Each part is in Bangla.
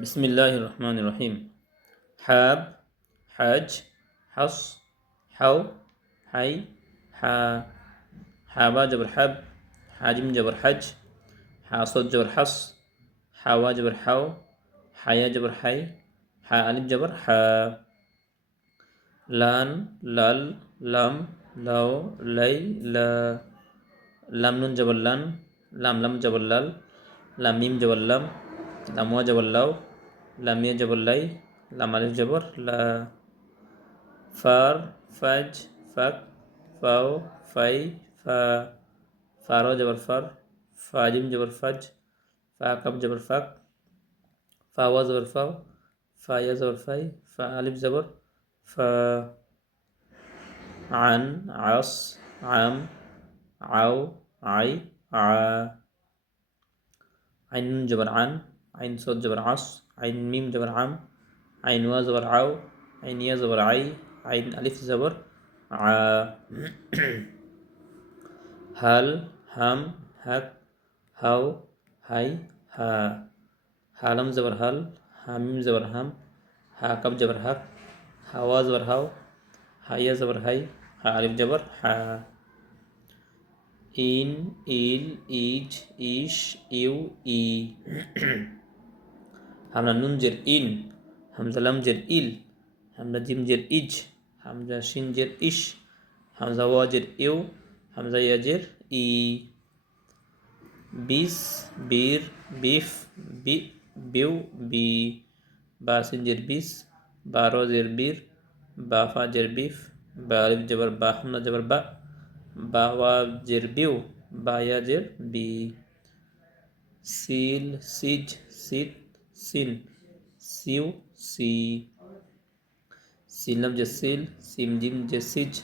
বিসমিল্লাহির রহমানির রহিম। হাব, হাজ, হাস, হাও, হাই, হা। হাবা জবর হাব, হাজিম জবর হাজ, হাসদ জবর হাস, হাওয়া জবর হাও, হায়া জবর হাই, হা আলিফ জবর হা। লান, লাল, লাম, লাও, লাই, লা। লাম নুন জবর লান, লাম লাম জবর লাল, লাম মিম জবর লাম, লাম ওয়া জবর লাও, লাম মিয়া জবর লাই, লাম আলিফ জবর লা। ফার, ফাজ, ফাক, ফাও, ফাই, ফা। ফারো জবর ফার, ফাজিম জবর ফাজ, ফা কাব জবর ফাক, ফাওয়া জবর ফাও, ফাইয়া জবর ফাই, ফা আলিফ জবর ফা। আন, আস, আম, আও, আই, আ। আইন নুন জবর আন, আইন সদ জবর আস, আইন মিম জবর আম, আইন ওয়া জবর আও, আইন ইয়া জবর আই, আইন আলিফ জবর আ। হাল, হাম, হাক, হাও, হাই, হা। হালাম জবর হাল, হামিম জবর হাম, হা কাব জবর হাক, হাওয়া জবর হাও, হাইয়া জবর হাই, হা আলিফ জবর হা। ইন, ইল, ইজ, ইশ, ইউ, ই। হামলা নুন জের ইন, হামজা লাম জের ইল, হামজা জিম জের ইজ, হামজা শিন জের ইশ, হামজা ওয়া জের ইউ, হামজা ইয়া জের ই। বিস, বীর, বিফ, বি, বিউ, বি। বা সিন জের বিস, বা র জের বীর, বা ফা জের বিফ, বা আলিফ জবর বা, হামজা জবর বা, বা ওয়া জের বিউ, বা ইয়া জের বি। সিল, সিজ, সিত, সিন, সিউ, সি। সিলাম যে সিল, সিম জিম যে সিজ,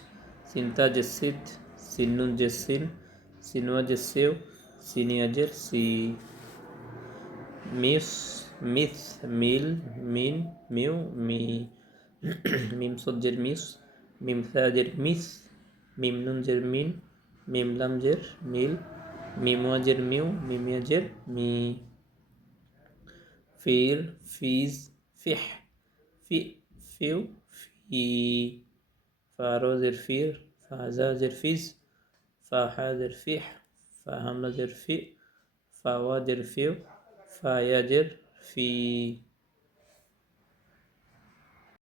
সিনতা যে সিত, সিন্নুন যে সিন, সিনুয়া যে সিউ, সিনিয়া যে সি। মিস, মিথ, মিল, মিন, মিউ, মি। মিম সজ্জের মিস, মিম সাজের মিস, মিম নুন জের মিন, মিম লাম জের মিল, মিম ওয়াজের মিউ, মিম ইয়াজের মি। ফির, ফিজ, ফিহ, ফি, ফিউ, ফি। ফারো জের ফির, ফাজা জের ফিজ, ফাহা জের ফিহ, ফাহামলা জের ফি, ফাওয়া জের ফিউ, ফায়া জের ফি।